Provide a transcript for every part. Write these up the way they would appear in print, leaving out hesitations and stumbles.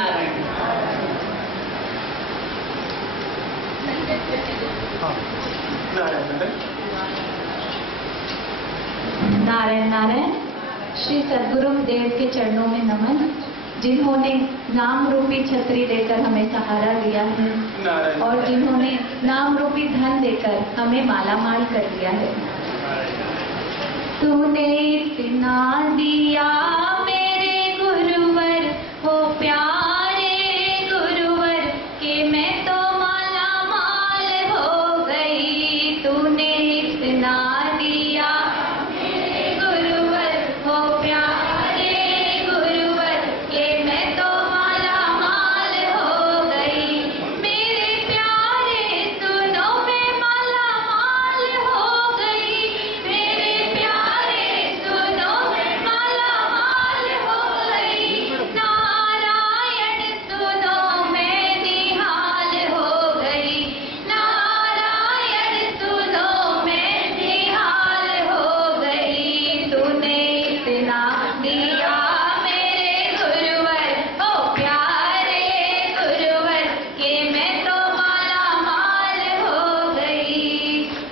नारायण। नारायण नारायण। श्री सद्गुरुदेव के चरणों में नमन, जिन्होंने नाम रूपी छतरी देकर हमें सहारा दिया है और जिन्होंने नाम रूपी धन देकर हमें मालामाल कर दिया है। तूने इतना दिया मेरे गुरुवर, हो प्यारे गुरुवर, कि मैं तो मालामाल हो गई। तूने इतना दिया मेरे गुरुवर, हो प्यारे गुरुवर, कि मैं तो मालामाल हो गई। मेरे प्यारे सुनो मैं मालामाल हो गई। मेरे प्यारे सुनो मैं मालामाल हो गई। नारायण सुनो मैं निहाल हो गई। नारायण सुनो मैं निहाल हो गई। तूने इतना दिया मेरे गुरुवर, हो प्यारे गुरुवर, कि मैं तो मालामाल हो गई।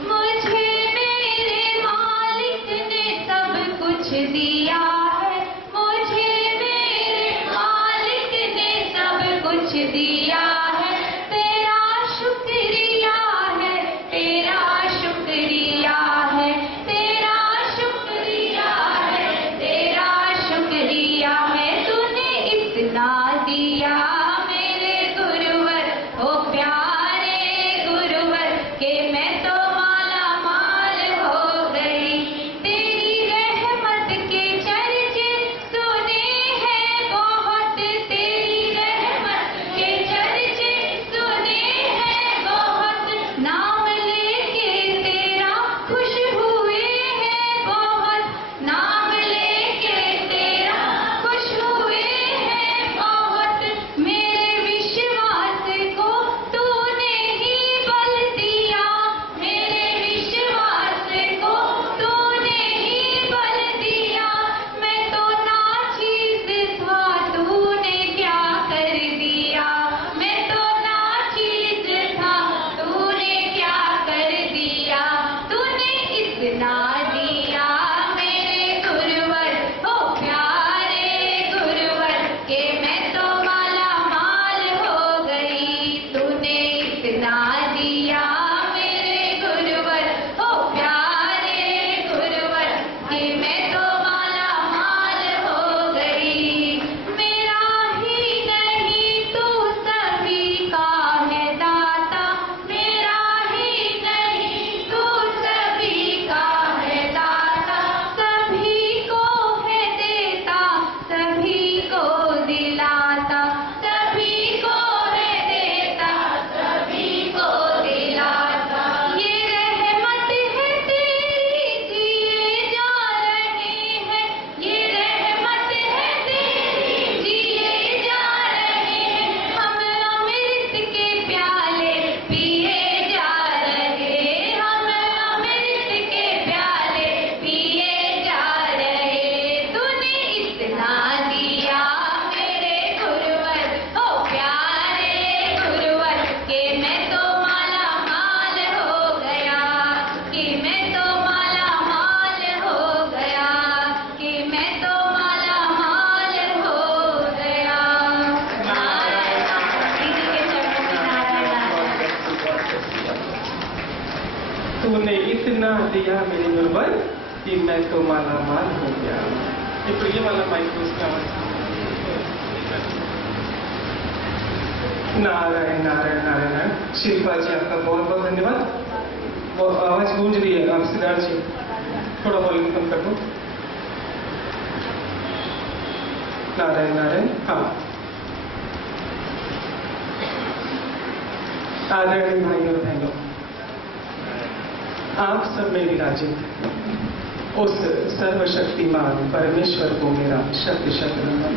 मुझे मेरे मालिक ने सब कुछ दिया है। मुझे मेरे मालिक ने सब कुछ दिया है। तेरा शुक्रिया है, तेरा शुक्रिया है, तेरा शुक्रिया है, तेरा शुक्रिया है। तूने इतना दिया मेरे गुरुवर, हो प्यारे गुरुवर, कि मैं तो मालामाल हो गई। तेरी रहमत के चर्चे सुने हैं बहुत, तेरी रहमत के चर्चे सुने हैं बहुत। नाम लेके तेरा खुश हुए हैं बहुत। नाम लेके तेरा खुश हुए हैं बहुत। मेरे विश्वास को तूने ही बल दिया। मेरे विश्वास को तूने ही बल दिया। मैं तो नाचीज था, तूने क्या कर दिया। मैं तो नाचीज था, तूने क्या कर दिया। तूने इतना दिया मेरे गुरुवर, हो प्यारे गुरुवर, कि मैं तो मालामाल हो गई। तूने इतना दिया मेरे गुरुवर, हो प्यारे गुरुवर, कि मैं तो मालामाल हो गई। मेरा ही नहीं तू सभी का है दाता। मेरा ही नहीं तू सभी का है दाता। सभी को है देता, सभी को दिलाता। सभी को है देता, सभी को दिलाता। ये रहमत है तेरी, जिए जा रहे हैं। ये रहमत है तेरी, जिए जा रहे हैं। हम अमृत के प्याले पिए जा रहे। हम अमृत के प्याले पिए जा रहे। तूने इतना दिया मेरे गुरुवर, हो प्यारे गुरुवर, कि मैं तो मालामाल हो गया। कि मैं तो मालामाल हो गया। कि मैं तो मालामाल हो गया। नारायण दीदी के चरणों में नारायण। तूने इतना दिया मेरे गुरुवर, कि मैं तो मालामाल हो गया। ఇప్పుడు ये वाला माइक को उसका नारायण नारायण नारायण। शिल्पा जी आपका बहुत बहुत धन्यवाद। वो आवाज गूंज रही है आप सिद्धार्थ जी, थोड़ा वॉल्यूम कम कर दो। नारायण नारायण। हाँ, आदरणीय भाइयों और बहनों, आप सब में विराजित उस सर्वशक्तिमान परमेश्वर को मेरा शत शत नमन।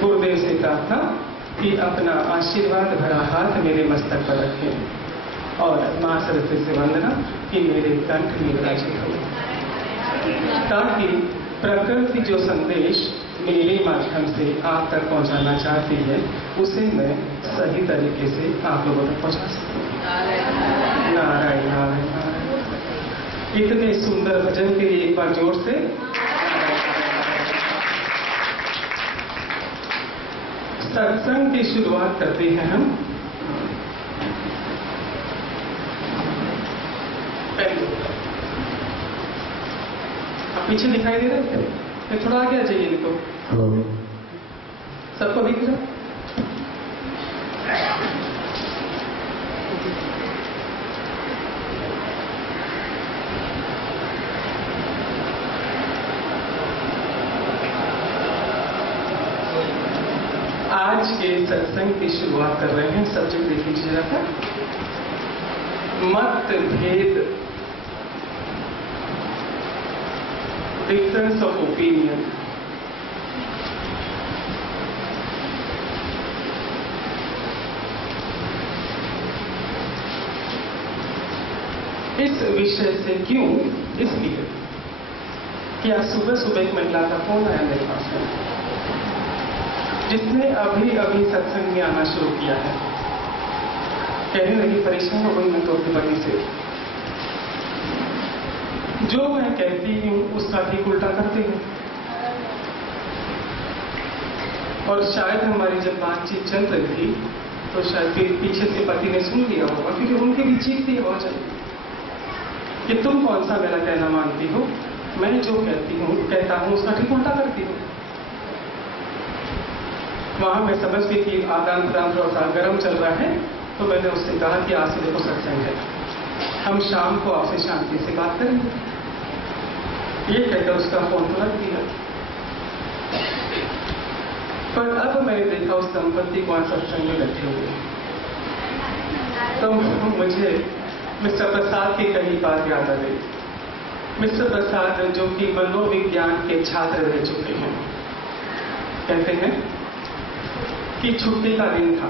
गुरुदेव से प्रार्थना कि अपना आशीर्वाद भरा हाथ मेरे मस्तक पर रखें और मां सरस्वती से वंदना कि मेरे कंठ में विराजित हो, ताकि प्रकृति जो संदेश मेरे माध्यम से आप तक पहुंचाना चाहती है उसे मैं सही तरीके से आप लोगों तक पहुंचा सकूं। नारायण नारायण नारायण। इतने सुंदर भजन के लिए एक बार जोर से सत्संग की शुरुआत करते हैं हम। आप पीछे दिखाई दे रहे थे, थोड़ा आगे आ जाइए इनको। सबको दिख रहा? आज के सत्संग की शुरुआत कर रहे हैं। सब्जेक्ट देख लीजिए जरा। मतभेद, डिफरेंस ऑफ ओपिनियन। इस विषय से क्यों? इसलिए कि आज सुबह सुबह एक महिला का फोन आया मेरे पास में, जिसने अभी अभी सत्संग में आना शुरू किया है। कहने लगी परेशान हो गई मैं तो अपनी पति से, जो मैं कहती हूं उसका ठीक उल्टा करती हूं। और शायद हमारी जब बातचीत चल रही थी तो शायद फिर पीछे से पति ने सुन लिया होगा, क्योंकि उनके भी चीख थी आवाज आई कि तुम कौन सा मेरा कहना मानती हो, मैं जो कहता हूं उसका ठीक उल्टा करती हूं। वहां मैं समझ गई कि आदान प्रदान थोड़ा सा गर्म चल रहा है, तो मैंने उससे कहा कि आज से देखो सत्संग है, हम शाम को आपसे शांति से बात करेंगे। ये कहकर उसका फोन तो रख दिया। पर अब मैंने देखा उस दंपत्ति को सत्संग में बैठे हुए, तो मुझे मिस्टर प्रसाद की कई बात याद आ गई। मिस्टर प्रसाद जो कि मनोविज्ञान के छात्र रह चुके हैं, कहते हैं कि छुट्टी का दिन था,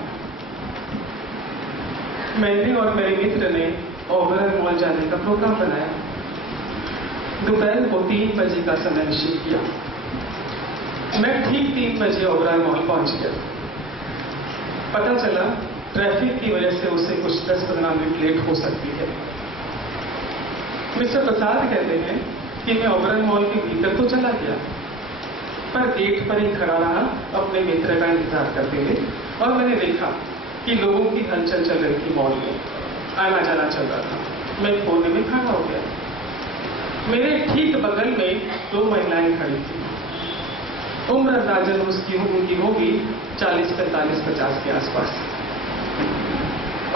मैंने और मेरे मित्र ने ओबेरॉय मॉल जाने का प्रोग्राम बनाया। दोपहर को 3 बजे का समय निश्चित किया। मैं ठीक 3 बजे ओबेरॉय मॉल पहुंच गया। पता चला ट्रैफिक की वजह से उसे कुछ 10-15 मिनट लेट हो सकती है। मिस्टर प्रसाद कहते हैं कि मैं ओबेरॉय मॉल के भीतर तो चला गया, पर गेट पर ही खड़ा रहा अपने मित्र का इंतजार करते हुए, और मैंने देखा कि लोगों की हलचल चल रही थी, मॉल में आना जाना चल रहा था। मैं कोने में खड़ा हो गया। मेरे ठीक बगल में 2 महिलाएं खड़ी थी। उम्र अंदाजन उनकी होगी 40, 45, 50 के आसपास,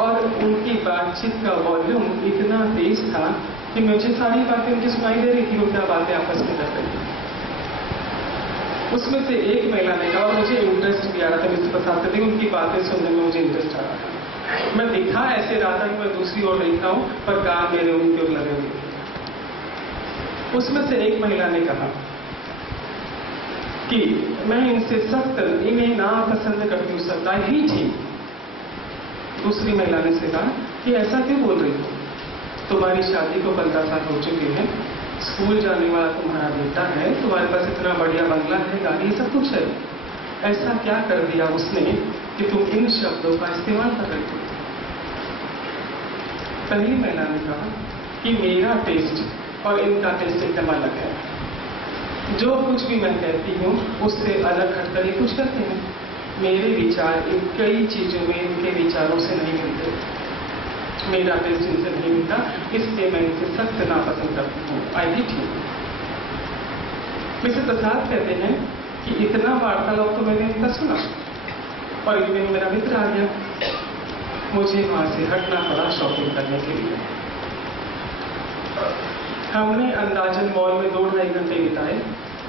और उनकी बातचीत का वॉल्यूम इतना तेज था कि मुझे सारी बातें उनकी सुनाई दे रही थी, वो क्या बातें आपस में कर रही थी। उसमें से एक महिला ने कहा, और मुझे इंटरेस्ट भी आ रहा था, मिस्टर प्रसाद कहते उनकी बातें सुनने में मुझे इंटरेस्ट आ रहा था। मैं दिखा ऐसे रहा था कि मैं दूसरी ओर देखता हूं, पर काम मेरे उनकी ओर लगे हुए थे। उसमें से एक महिला ने कहा कि मैं इनसे सख्त इन्हें ना पसंद करती हूँ, सख्त ही थी। दूसरी महिला ने से कहा कि ऐसा क्यों बोल रही हो, तुम्हारी शादी को 15 साल हो चुके हैं, स्कूल जाने वाला तुम्हारा बेटा है, तुम्हारे पास इतना बढ़िया बंगला है, गाड़ी, सब कुछ है, ऐसा क्या कर दिया उसने कि तुम इन शब्दों का इस्तेमाल कर रही हो। पहली महिला ने कहा कि मेरा टेस्ट और इनका टेस्ट एकदम अलग है, जो कुछ भी मैं कहती हूँ उससे अलग हटकर ये कुछ करते हैं। मेरे विचार इन कई चीजों में इनके विचारों से नहीं मिलते, मेरा टेस्ट इनसे नहीं मिलता, इसलिए मैं इनसे सख्त नापसंद करती हूँ। आई ही ठीक। मिस्टर प्रसाद कहते हैं कि इतना वार्तालाप तो मैंने इनका सुना, और इनमें मेरा मित्र आ गया। मुझे वहां से हटना पड़ा शॉपिंग करने के लिए। हमने अंदाजन मॉल में 2-2.5 घंटे बिताए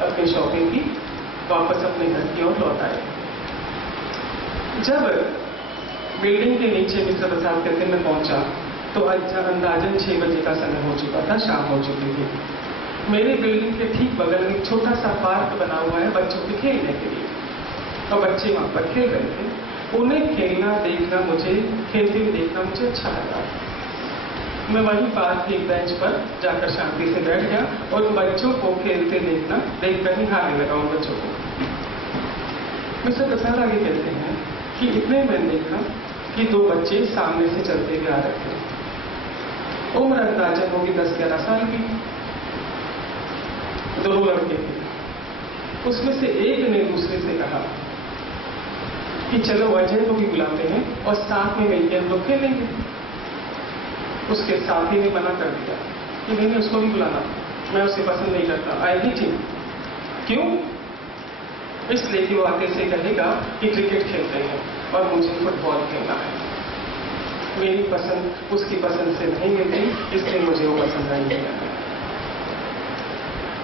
अपनी शॉपिंग की, वापस अपने घर की ओर लौट आए। जब बिल्डिंग के नीचे मिस्टर प्रसाद कहते मैं पहुंचा तो अंदाजन 6 बजे का समय हो चुका था, शाम हो चुकी थी। मेरे बिल्डिंग के ठीक बगल में एक छोटा सा पार्क बना हुआ है बच्चों के खेलने के लिए, और बच्चे वहां पर खेल रहे थे। उन्हें खेलना देखना, मुझे खेलते हुए देखना मुझे अच्छा लगा। मैं वहीं पार्क की एक बेंच पर जाकर शांति से बैठ गया और बच्चों को खेलते देखकर निहारने लगा उन बच्चों को। मिस्टर प्रसाद आगे कहते हैं कि इतने मैंने देखा कि दो बच्चे सामने से चलते हुए आ रहे थे। उम्र अंदाजन होगी 10-11 साल की, दोनों लड़के थे। उसमें से एक ने दूसरे से कहा कि चलो अजय को भी बुलाते हैं और साथ में मिलकर हम लोग खेलेंगे। उसके साथी ने मना कर दिया कि नहीं उसको भी बुलाना, मैं उसे पसंद नहीं करता, आई हिट हिम। क्यों? इसलिए कि वो आगे से कहेगा कि क्रिकेट खेलते हैं और मुझे फुटबॉल खेलना है। मेरी पसंद उसकी पसंद से नहीं मिलती, इसलिए मुझे वो पसंद नहीं है।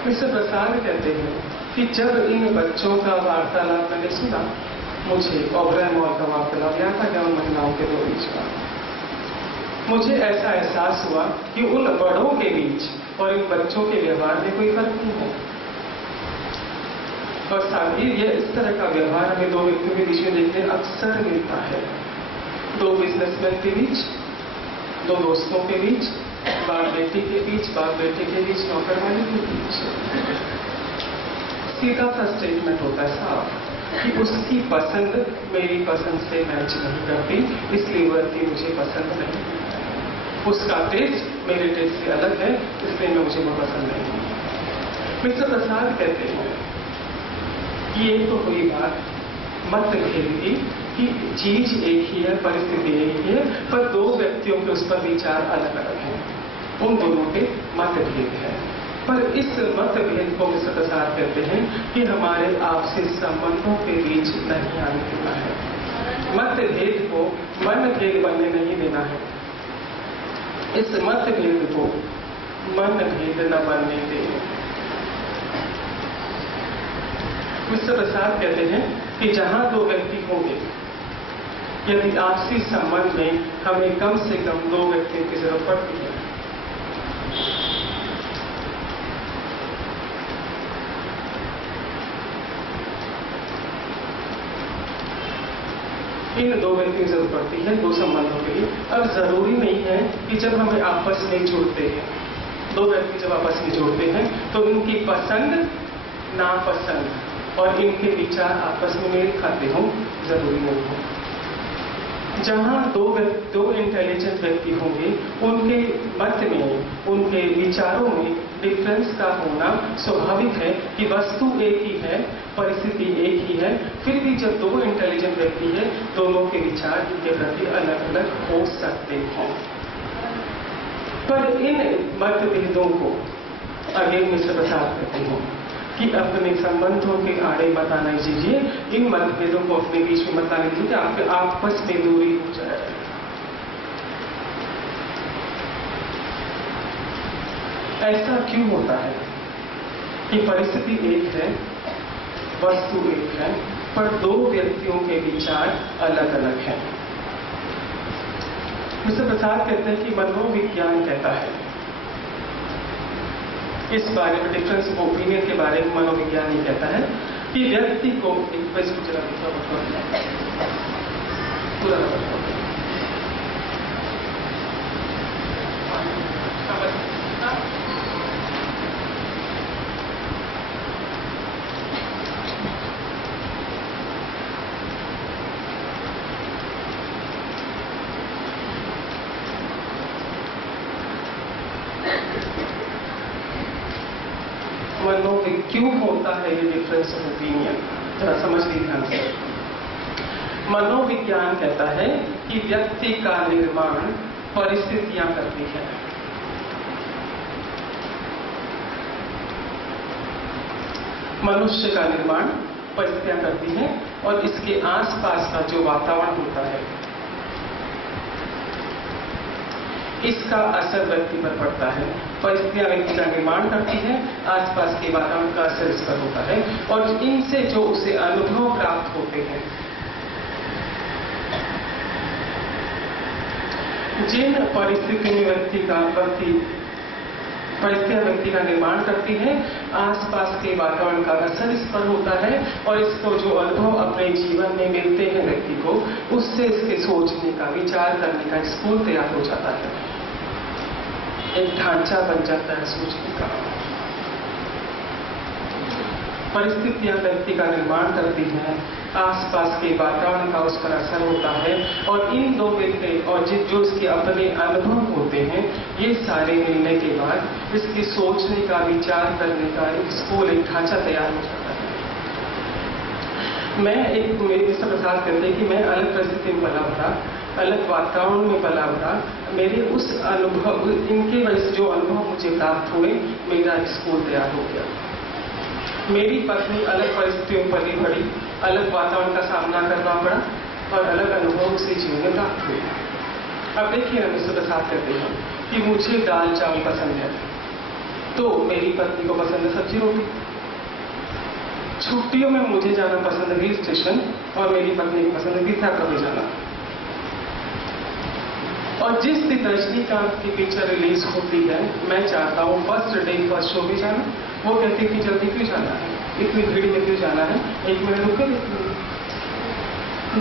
मिस्टर प्रसाद कहते हैं कि जब इन बच्चों का वार्तालाप मैंने सुना, मुझे ओबराय मॉल का वार्तालाप याद आ गया उन महिलाओं के दो बीच का। मुझे ऐसा एहसास हुआ कि उन बड़ों के बीच और इन बच्चों के व्यवहार में कोई फर्क नहीं है। और साथ ही ये इस तरह का व्यवहार हमें दो व्यक्तियों के बीच में देखने अक्सर मिलता है। दो बिजनेसमैन के बीच, दो दोस्तों के बीच, बाप बेटी के बीच, बाप बेटे के बीच, नौकर वाले के बीच। सीधा सा स्टेटमेंट होता है साहब कि उसकी पसंद मेरी पसंद से मैच नहीं करती, इसलिए वह व्यक्ति मुझे पसंद नहीं है। उसका टेस्ट मेरे टेस्ट से अलग है, इसलिए मुझे वो पसंद नहीं है। मिस्टर प्रसाद कहते हैं कि ये तो हुई बात मतभेद की कि चीज एक ही है, परिस्थिति एक ही है, पर दो व्यक्तियों के उस पर विचार अलग अलग हैं। उन दोनों के मतभेद है। पर इस मतभेद को मिस्टर प्रसाद कहते हैं कि हमारे आपसी संबंधों के बीच नहीं आने देना है। मतभेद को मनभेद बनने नहीं देना है। इस मतभेद को मनभेद न बनने दें। मिस्टर प्रसाद कहते हैं कि जहां दो व्यक्ति होंगे, यदि आपसी संबंध में हमें कम से कम दो व्यक्तियों की जरूरत पड़ती है। इन दो व्यक्तियों की जरूरत पड़ती है दो संबंधों के लिए। अब जरूरी नहीं है कि जब हमें आपस में जुड़ते हैं, दो व्यक्ति जब आपस में जुड़ते हैं तो इनकी पसंद नापसंद और इनके विचार आपस में मेल खाते हों, जरूरी नहीं है। जहां दो इंटेलिजेंट व्यक्ति होंगे, उनके मत में, उनके विचारों में डिफरेंस का होना स्वाभाविक है कि वस्तु एक ही है, परिस्थिति एक ही है, फिर भी जब दो इंटेलिजेंट व्यक्ति है, दोनों के विचार इनके प्रति अलग अलग हो सकते हैं। पर इन मतभेदों को आगे मिस्टर प्रसाद कहते हैं कि अपने संबंधों के आड़े मत आने दीजिए, इन मतभेदों को अपने बीच में मत आने दीजिए, आपके आपस में दूरी हो जाए। ऐसा क्यों होता है कि परिस्थिति एक है, वस्तु एक है, पर दो व्यक्तियों के विचार अलग अलग हैं? मिस्टर प्रसाद कहते हैं कि मनोविज्ञान कहता है इस बारे में, डिफरेंस ऑफ ओपिनियन के बारे में मनोविज्ञान ही कहता है कि व्यक्ति को एक पैसे को चला पूरा क्यों होता है ये डिफरेंस ऑफ ओपिनियन, जरा समझ लीजिए ध्यान से। मनोविज्ञान कहता है कि व्यक्ति का निर्माण परिस्थितियां करती है। मनुष्य का निर्माण परिस्थितियां करती हैं और इसके आसपास का जो वातावरण होता है, इसका असर व्यक्ति पर पड़ता है। परिस्थितियां व्यक्ति का निर्माण करती है, आसपास के वातावरण का असर इस पर होता है और इनसे जो उसे अनुभव प्राप्त होते हैं, जिन परिस्थितियों में परिस्थितियां व्यक्ति का निर्माण करती है, आसपास के वातावरण का असर इस पर होता है और इसको जो अनुभव अपने जीवन में मिलते हैं व्यक्ति को, उससे इसके सोचने का, विचार करने का स्कूल तैयार हो जाता है, एक ढांचा बन जाता है सोचने का। परिस्थितियां व्यक्ति का निर्माण करती हैं, आसपास के वातावरण का उस पर असर होता है, और इन दो मिलने और जो इसके अपने अनुभव होते हैं, ये सारे मिलने के बाद इसकी सोचने का, विचार करने का एक स्कूल, एक ढांचा तैयार हो जाता है। मेरे प्रसाद कहते हैं कि मैं अलग परिस्थिति में पला बड़ा, अलग वातावरण में पला बड़ा, मेरे उस अनुभव, इनके वजह से जो अनुभव मुझे प्राप्त हुए, मेरा स्कूल तैयार हो गया। मेरी पत्नी अलग परिस्थितियों में पली बड़ी, अलग वातावरण का सामना करना पड़ा और अलग अनुभव से जीवन में प्राप्त हुए। अब देखिए हम इससे प्रसाद करते हैं कि मुझे दाल चावल पसंद है, तो मेरी पत्नी को पसंद है सब्जी रोटी। छुट्टियों में मुझे जाना पसंद है हिल स्टेशन, और मेरी पत्नी को पसंद है तीर्थयात्रा में जाना। और जिस दिन रजनीकांत की पिक्चर रिलीज होती है, मैं चाहता हूँ फर्स्ट डे फर्स्ट शो में जाना। वो कहती कि जल्दी क्यों जाना है, इतनी भीड़ में क्यों जाना है, 1 मिनट रुके देखिए।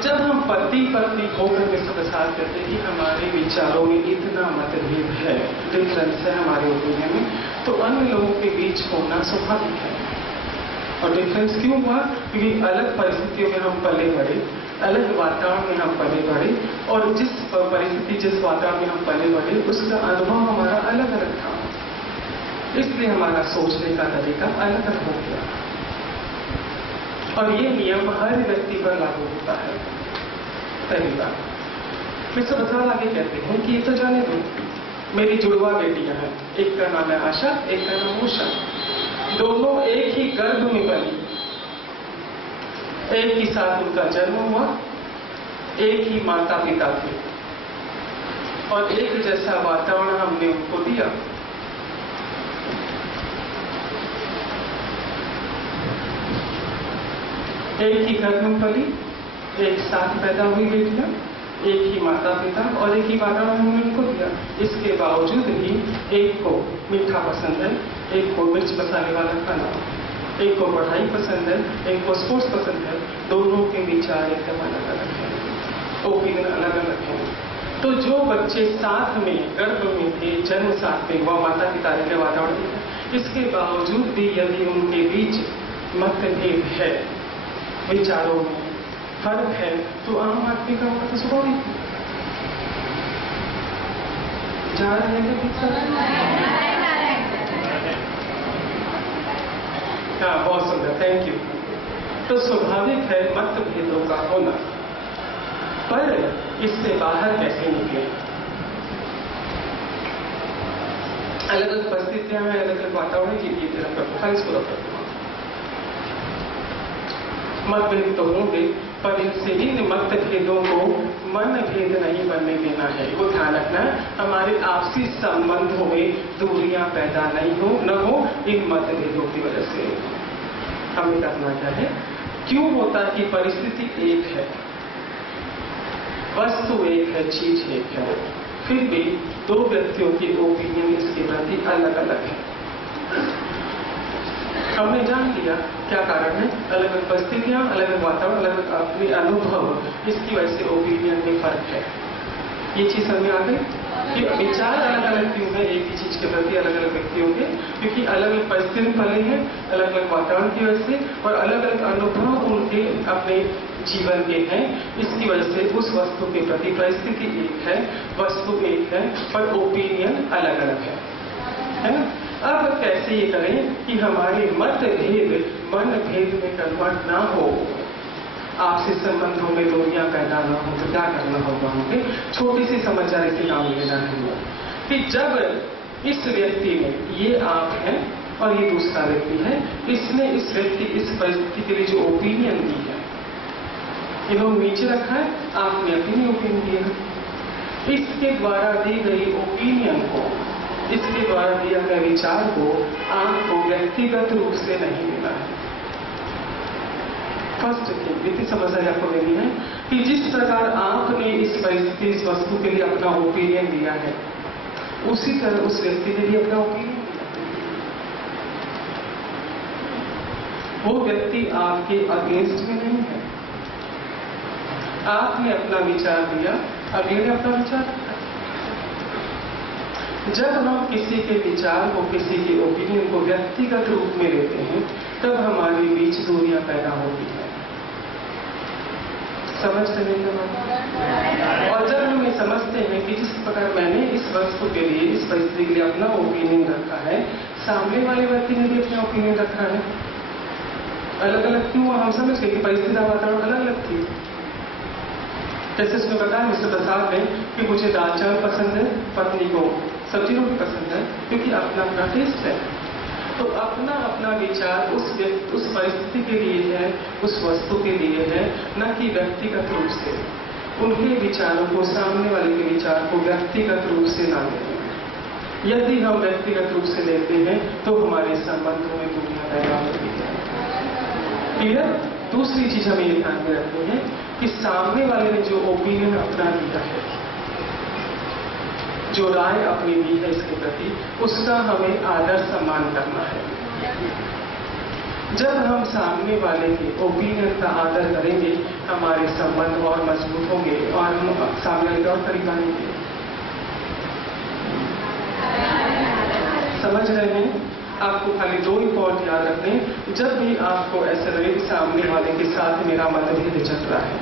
जब हम पति पत्नी होकर के प्रसाद करते हैं कि हमारे विचारों में इतना मतभेद है, डिफरेंस है हमारे ओपिनियन में, तो अन्य लोगों के बीच होना स्वाभाविक है। और डिफरेंस क्यों हुआ? क्योंकि अलग परिस्थितियों में हम पले बढ़े, अलग वातावरण में हम पले बढ़े, और जिस परिस्थिति, जिस वातावरण में हम पले बढ़े, उसका अनुभव हमारा अलग अलग था, इसलिए हमारा सोचने का तरीका अलग अलग हो गया। और ये नियम हर व्यक्ति पर लागू होता है। पहली बात मिस्टर बसाल आगे कहते हैं कि ये तो जाने दो, मेरी जुड़वा बेटियां हैं, एक का नाम है आशा, एक का नाम उषा। दोनों एक ही गर्भ में बनी, एक ही साथ उनका जन्म हुआ, एक ही माता पिता थे, और एक जैसा वातावरण हमने उनको दिया। एक ही घर में पली, एक साथ पैदा हुई बेटियां, एक ही माता पिता और एक ही वातावरण हमने उनको दिया। इसके बावजूद भी एक को मीठा पसंद है, एक को मिर्च मसाले वाला खाना, एक को पढ़ाई पसंद है, एक को स्पोर्ट्स पसंद है। दोनों के विचार एकदम अलग अलग है, ओपिनियन अलग अलग है। तो जो बच्चे साथ में गर्भ में थे, जन्म साथ में हुआ, माता पिता के वातावरण में, इसके बावजूद भी यदि उनके बीच मतभेद है, विचारों में फर्क है, तो आम आदमी का होना तो स्वाभाविक है। जा रहे हैं हाँ, बहुत सुंदर, थैंक यू। तो स्वाभाविक है मतभेदों का होना, पर इससे बाहर कैसे निकले? अलग अलग परिस्थितियां हैं, अलग अलग वातावरण की इसको रखते मतभेद तो होंगे, पर इनसे इन मतभेदों को मन भेद नहीं बनने देना है। वो ध्यान रखना, हमारे आपसी संबंधों में दूरियां पैदा नहीं हो, न हो इन मतभेदों की वजह से। हमें करना क्या है? क्यों होता है कि परिस्थिति एक है, वस्तु एक है, चीज एक है, फिर भी दो व्यक्तियों के ओपिनियन इसके प्रति अलग अलग है। हमने जान लिया क्या कारण है, अलग अलग परिस्थितियां, अलग अलग वातावरण, अलग अलग अपने अनुभव, इसकी वजह से ओपिनियन में फर्क है। ये चीज समझ आ गई कि विचार अलग अलग क्यों है एक ही चीज के प्रति अलग अलग व्यक्तियों के, क्योंकि अलग अलग परिस्थिति में पले हैं, अलग अलग वातावरण की वजह से, और अलग अलग अनुभव उनके अपने जीवन के हैं। इसकी वजह से उस वस्तु के प्रति परिस्थिति एक है, वस्तु एक है, पर ओपिनियन अलग अलग है ना? अब कैसे ये करें कि हमारे मतभेद मन भेद में कन्वर्ट ना हो, आपसी संबंधों में दूरियां पैदा ना हो? तो क्या करना होगा? हमें छोटी सी समझदारी से काम लेना है कि जब इस व्यक्ति में ये आप हैं और ये दूसरा व्यक्ति है, इसने इस व्यक्ति इस परिस्थिति के लिए जो ओपिनियन दी है, इन्होंने नीचे रखा है, आपने अपनी ओपिनियन दिया। इसके द्वारा दी गई ओपिनियन को, इसके द्वारा दिया गया विचार को आपको व्यक्तिगत रूप से नहीं लेना है। फर्स्ट थिंग, इतनी समझदारी आपको लेनी है कि जिस प्रकार आपने इस परिस्थिति, इस वस्तु के लिए अपना ओपिनियन दिया है, उसी तरह उस व्यक्ति ने भी अपना ओपिनियन दिया। वो व्यक्ति आपके अगेंस्ट में नहीं है। आपने अपना विचार दिया, अगले ने अपना विचार रखा। जब हम किसी के विचार को, किसी के ओपिनियन को व्यक्तिगत रूप में लेते हैं, तब हमारे बीच दूरियां पैदा होती हैं। समझ रहे हैं? और जब हम ये समझते हैं कि जिस प्रकार मैंने इस वस्तु के लिए, इस परिस्थिति के लिए अपना ओपिनियन रखा है, सामने वाले व्यक्ति ने भी अपना ओपिनियन रखा है। अलग अलग क्यों? हम समझ गए कि परिस्थिति का वातावरण अलग अलग थी। जैसे उसने बताया मिस्टर प्रसाद ने कि मुझे दाल चावल पसंद है, पत्नी को सब्जी रोटी पसंद है, क्योंकि अपना अपना टेस्ट है। तो अपना अपना विचार उस परिस्थिति के लिए है, उस वस्तु के लिए है, न कि व्यक्तिगत रूप से। उनके विचारों को, सामने वाले के विचार को व्यक्तिगत रूप से ना लें। यदि हम व्यक्तिगत रूप से लेते हैं तो हमारे संबंधों में दूरियां पैदा होती है। क्लियर? दूसरी चीज हमें ये ध्यान में रखनी है कि सामने वाले ने जो ओपिनियन अपना दिया है, जो राय अपनी दी है इसके प्रति, उसका हमें आदर सम्मान करना है। जब हम सामने वाले के ओपिनियन का आदर करेंगे, हमारे संबंध और मजबूत होंगे और हम सामने वाले और करीब आएंगे। समझ रहे हैं? आपको खाली 2 ही पॉइंट याद रखने। जब भी आपको ऐसा लगे कि सामने वाले के साथ मेरा मतभेद चल रहा है,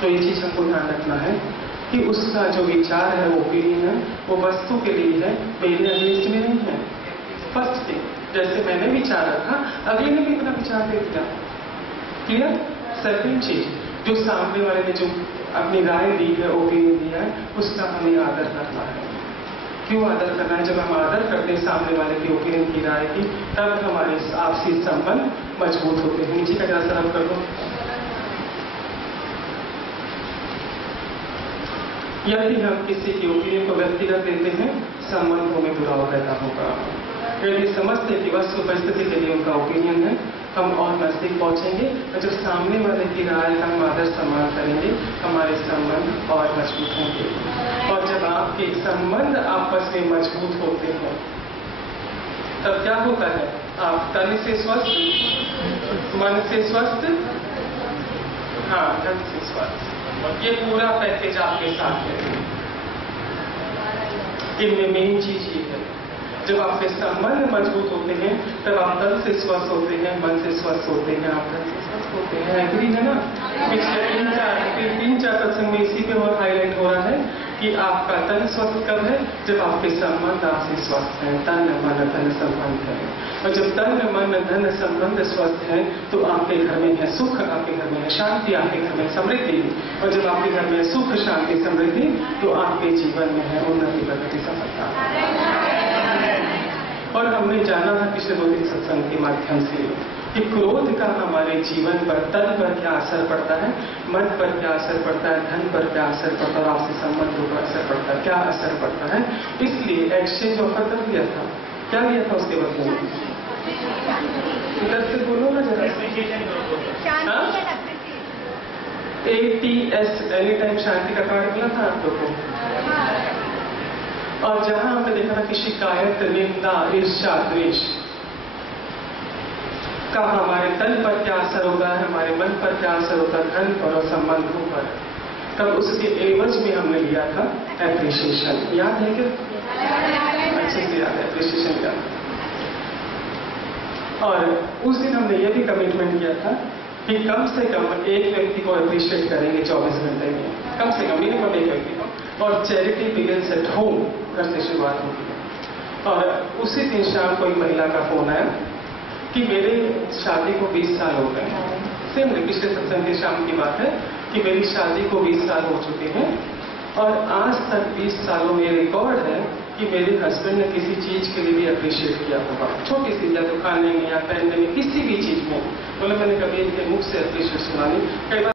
तो ये चीज हमको ध्यान रखना है कि उसका जो विचार है, ओपिनियन है, वो वस्तु के लिए है, मेरे अगेंस्ट में नहीं है। फर्स्ट थिंग, जैसे मैंने विचार रखा, अगले ने भी अपना विचार दे दिया। क्लियर? सेकंड चीज, जो सामने वाले ने जो अपनी राय दी है, ओपिनियन दिया है, उसका हमें आदर करना है। क्यों आदर करना है? जब हम आदर करते हैं सामने वाले की ओपिनियन की, राय की, तब हमारे आपसी संबंध मजबूत होते हैं। नीचे का जरा सरल कर दो। यदि हम किसी की ओपिनियन को व्यक्तिगत लेते हैं, संबंधों में जुड़ाव पैदा होगा। यदि समझते कि वस्तु परिस्थिति के लिए उनका ओपिनियन है, हम और नजदीक पहुंचेंगे, और जब सामने वाले की राय का हम आदर सम्मान करेंगे, हमारे संबंध और मजबूत होंगे। और जब आपके संबंध आपस में मजबूत होते हैं, तब क्या होता है? आप तन से स्वस्थ, मन से स्वस्थ, हाँ, धन से स्वस्थ, ये पूरा पैकेज आपके साथ है। इनमें मेन चीज ये है, जब आपके संबंध मजबूत होते हैं, तब आप तन से स्वस्थ होते हैं, मन से स्वस्थ होते हैं, आप धन से स्वस्थ होते हैं। एग्री है ना? पिछले 3-4 प्रसंग में इसी पे और हाईलाइट हो रहा है कि आपका तन स्वस्थ कब है? जब आपके संबंध आपसे स्वस्थ हैं, तन मन धन संबंध है। और जब तन मन धन संबंध स्वस्थ है, तो आपके घर में है सुख, आपके घर में है शांति, आपके घर में समृद्धि। और जब आपके घर में सुख, शांति, समृद्धि, तो आपके जीवन में है उन्नति, प्रगति, सफलता। और हमने जाना था पिछले 2-3 सत्संग के माध्यम से कि क्रोध का हमारे जीवन पर, तन पर क्या असर पड़ता है, मन पर क्या असर पड़ता है, धन पर क्या असर पड़ता है, और आपसे संबंधों पर असर पड़ता है, क्या असर पड़ता है। इसलिए एक्सचेंज ऑफर कर दिया था। क्या दिया था उसके बदले में? इधर से बोलो ना जरा। ATS, एनी टाइम शांति का कार्ड मिला था आप लोगों को। और जहां हमने देखा था कि शिकायत, निंदा, ईर्ष्या, द्वेष का हमारे तन पर क्या असर होता है, हमारे मन पर क्या असर होता है, धन पर और संबंधों पर, तब उसके एवज में हमने लिया था एप्रिसिएशन। याद है क्या? अच्छे से याद है, एप्रिसिएशन याद। और उस दिन हमने ये भी कमिटमेंट किया था कि कम से कम एक व्यक्ति को अप्रिशिएट करेंगे 24 घंटे में, कम से कम मिनिमम एक व्यक्ति को। और चैरिटी बिगिंस एट होम, घर से शुरुआत होती है। और उसी दिन शाम को एक महिला का फोन आया कि मेरे शादी को 20 साल हो गए। सेम पिछले सत्संग की शाम की बात है कि मेरी शादी को 20 साल हो चुके हैं, और आज तक 20 सालों में रिकॉर्ड है कि मेरे हस्बैंड ने किसी चीज के लिए भी अप्रिशिएट किया होगा, छोटी सी, या तो खाने में या पहनने में, किसी भी चीज में। मतलब मैंने कभी इनके मुख से अप्रिशिएट सुना नहीं। कई बार